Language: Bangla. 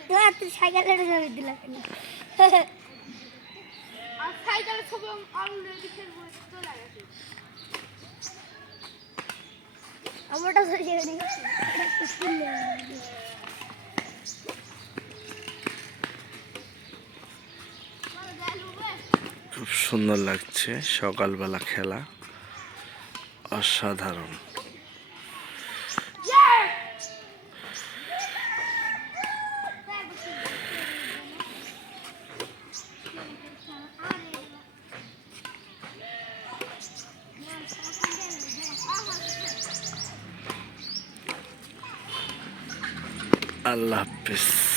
তোমার তুই সাইকেলের ছবি দিলাম সাইকেলের ছবি অলরেডি ফেসবুকে চলে গেছে আমারটা ছবি খুব সুন্দর লাগছে সকালবেলা খেলা। অসাধারণ। আল্লাহ হাফিজ।